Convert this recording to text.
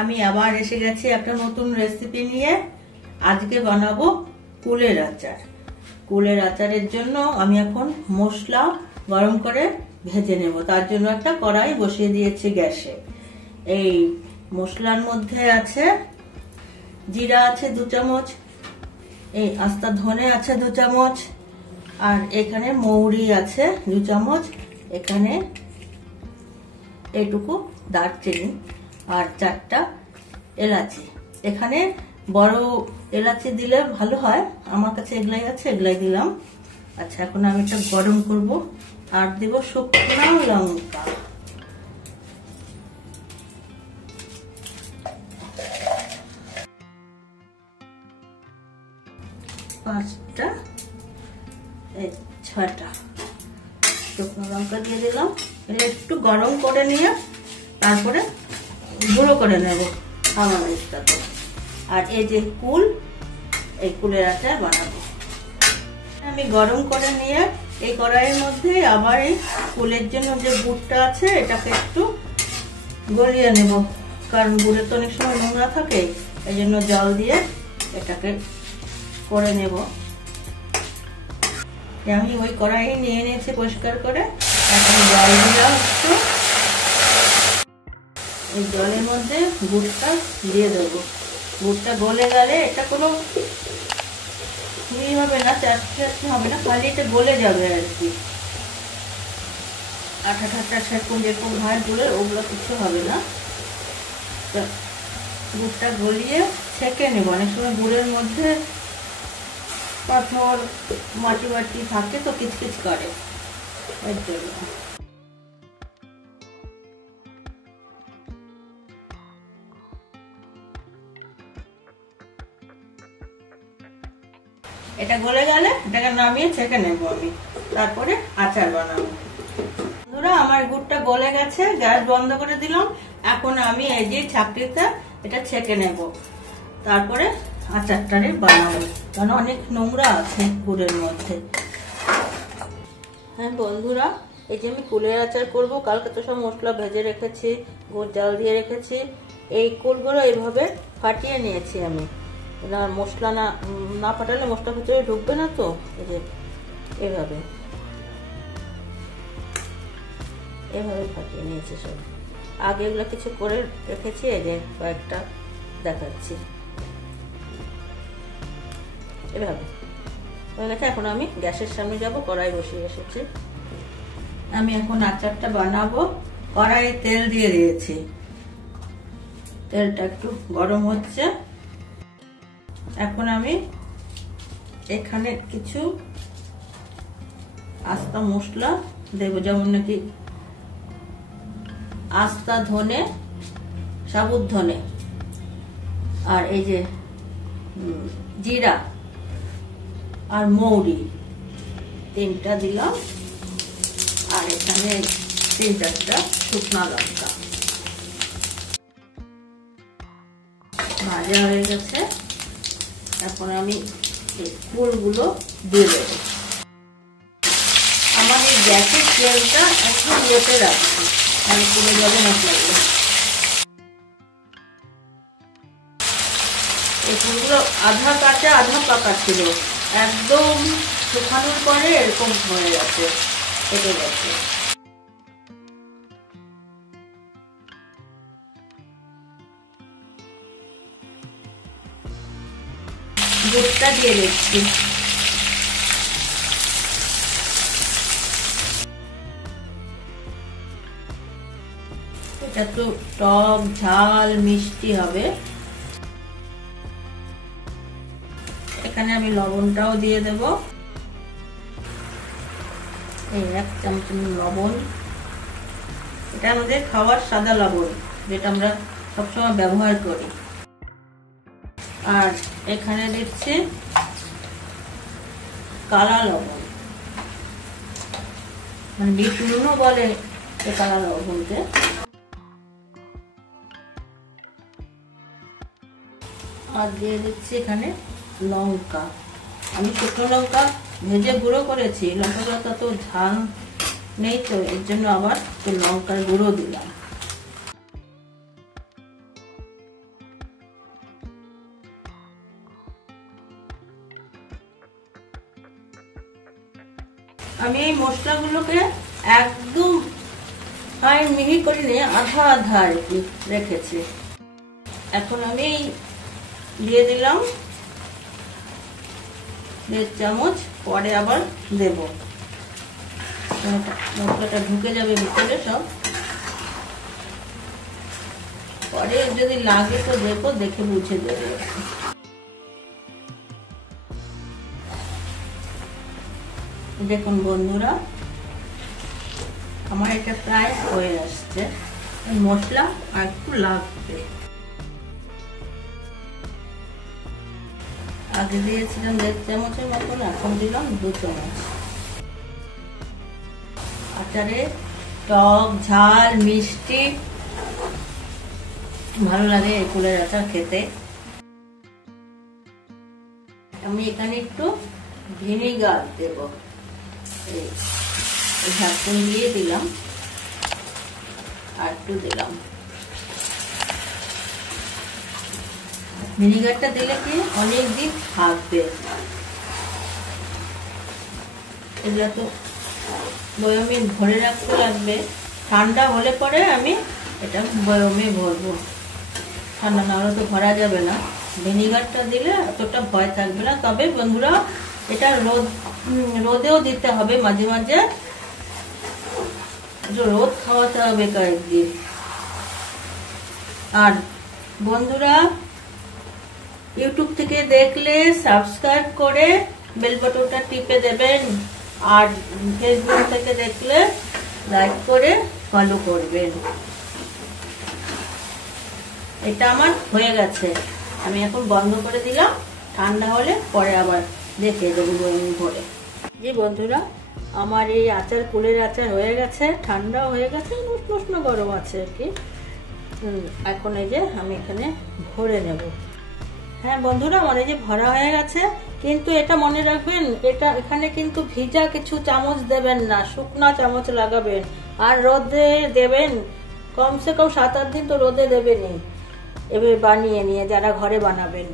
আমি আবার এসে গেছি একটা নতুন রেসিপি নিয়ে। আজকে বানাবো কুলের আচার। কুলের আচারের জন্য আমি এখন মশলা গরম করে ভেজে নেব। তার জন্য একটা কড়াই বসিয়ে দিয়েছি গ্যাসে। এই মশলার মধ্যে আছে জিরা আছে 2 চামচ, এই আস্তা ধনে আছে 2 চামচ, আর এখানে মৌরি আছে 2 চামচ, এখানে এইটুকু দারচিনি আর 4টা এলাচি। এখানে বড় এলাচি দিলে ভালো হয়, আমার কাছে এগুলাই আছে, এগুলাই দিলাম। আচ্ছা, এখন আমি এটা গরম করব আর দেব শুকনো লঙ্কা। পাঁচটা 6টা শুকনো লঙ্কা দিয়ে দিলাম। এটা একটু গরম করে নিয়ে তারপরে গুঁড়ো করে নেব সামান্যটাতে। আর এই যে কুল, এই কুলের আচার বানাবো। আমি গরম করে নিয়ে এই কড়াইয়ের মধ্যে আবার এই কুলের জন্য যে গুড়টা আছে এটাকে একটু গলিয়ে নেব, কারণ গুড়ের তো অনেক সময় নোংরা থাকে, এই জন্য জল দিয়ে এটাকে করে নেব। আমি ওই কড়াই নিয়ে নিয়েছি পরিষ্কার করে, এখন জল দিলাম একটু। এই জলের মধ্যে গুড়টা দিয়ে দেবো। গুড়টা গলে গেলে এটা কোনো হবে না, চাটতে হবে না, খালি এটা গলে যাবে আর কি। আঠা ঠাটা সেরকম যেরকম হয় গুড়ের, ওগুলো কিছু হবে না। তো গুড়টা গলিয়ে ছেঁকে নেব। অনেক সময় গুড়ের মধ্যে পাথর মাটি মাটি থাকে, তো কিচকিচ করে, এর জন্য। এটা গলে গেলে এটাকে নামিয়ে ছেঁকে নেব আমি, তারপরে আচার বানাবো। বন্ধুরা, আমার গুড়টা গলে গেছে, গ্যাস বন্ধ করে দিলাম। এখন আমি এই যে ছাঁকনিতে এটা ছেঁকে নেব, তারপরে আচারটারে বানাবো, কারণ অনেক নোংরা আছে গুড়ের মধ্যে। হ্যাঁ বন্ধুরা, এই যে আমি কুলের আচার করব, কালকে তো সব মশলা ভেজে রেখেছি, গুড় জাল দিয়ে রেখেছি। এই কুলগুলো এইভাবে ফাটিয়ে নিয়েছি আমি। না মশলা না ফাটালে মশলা ভিতরে ঢুকবে না, তো এই যে এভাবে ফাটিয়ে নিয়েছি সব। আগে এগুলো কিছু করে রেখেছি, এই যে কয়েকটা দেখাচ্ছি। এভাবে হয়ে গেছে। এখন আমি গ্যাসের সামনে যাব, কড়াই বসিয়ে এসেছি। আমি এখন আচারটা বানাবো। কড়াইয়ে তেল দিয়ে দিয়েছি, তেলটা একটু গরম হচ্ছে। এখন আমি এখানে কিছু আস্তা মশলা দেব, যেমন নাকি আস্তা ধনে, সাবুত ধনে, আর এই যে জিরা আর মৌরি 3টা দিলাম, আর এখানে 3-4টা শুকনো লঙ্কা। ভাজা হয়ে গেছে। এখন আমি এই ফুলগুলো দিয়ে দেবো। আমার এই গ্যাসের ফ্লেমটা একদম লোতে রাখছি, আমি পুড়ে যাবে মশলাগুলো। এই ফুলগুলো আধা কাঁচা আধা পাকা ছিল, একদম শুকানোর পরে এরকম হয়ে গেছে, কেটে গেছে। গুড়টা দিয়ে দিচ্ছি। এটা তো টক ঝাল মিষ্টি হবে। এখানে আমি লবণটাও দিয়ে দেব, এই 1 চামচ লবণ। এটা আমাদের খাওয়ার সাদা লবণ, যেটা আমরা সবসময় ব্যবহার করি। আর এখানে দিচ্ছি কালা লবণ, মানে বিট নুনও বলে কালা লবণকে। আর দিয়ে দিচ্ছি এখানে লঙ্কা। আমি শুকনো লঙ্কা ভেজে গুঁড়ো করেছি, লঙ্কাটা তো ঝাল নেই, তো এর জন্য আবার লঙ্কার গুঁড়ো দিলাম। আমি এই মশলাগুলোকে একদম ফাইন মিহি করে নিয়ে আধা আধা আর কি রেখেছি। এখন আমি দিয়ে দিলাম 1.5 চামচ, পরে আবার দেব, মশলাটা ঢুকে যাবে ভিতরে সব। পরে যদি লাগে তো দেখো, দেখে বুঝে দেবে। দেখুন বন্ধুরা, আমার এটা প্রায় হয়ে আসছে। মশলা আর একটু লাগবে। আগে দিয়েছিলাম 1.5 চামচের মতন, এখন দিলাম 2 চামচ। আচারে টক ঝাল মিষ্টি ভালো লাগে এই কুলের আচার খেতে। আমি এখানে একটু ভিনেগার দেব, ঢাকন দিয়ে দিলাম, আর একটু দিলাম। ভিনেগারটা দিলে কি অনেক দিন থাকবে। এগুলো তো বয়মে ভরে রাখতে লাগবে, ঠান্ডা হলে পরে আমি এটা বয়মে ভরবো। ঠান্ডা না হলে তো ভরা যাবে না। ভিনেগারটা দিলে এতটা ভয় থাকবে না। তবে বন্ধুরা, এটা রোদেও দিতে হবে মাঝে মাঝে, রোদ খাওয়াতে হবে কয়েকদিন। আর বন্ধুরা, ইউটিউব থেকে দেখলে সাবস্ক্রাইব করে বেল বাটনটা টিপে দেবেন, আর ফেসবুক থেকে দেখলে লাইক করে ফলো করবেন। এটা আমার হয়ে গেছে, আমি এখন বন্ধ করে দিলাম। ঠান্ডা হলে পরে আবার দেখে দেবো গরম করে। যে বন্ধুরা, আমার এই আচার কুলের আচার হয়ে গেছে, ঠান্ডা হয়ে গেছে, উষ্ণ গরম আছে আর কি। এখন এই যে আমি এখানে ভরে নেব। হ্যাঁ বন্ধুরা, আমার এই যে ভরা হয়ে গেছে, কিন্তু এটা মনে রাখবেন, এটা এখানে কিন্তু ভিজা কিছু চামচ দেবেন না, শুকনা চামচ লাগাবেন। আর রোদে দেবেন, কমসে কম 7-8 দিন তো রোদে দেবেনই। এবার বানিয়ে নিয়ে যারা ঘরে বানাবেন।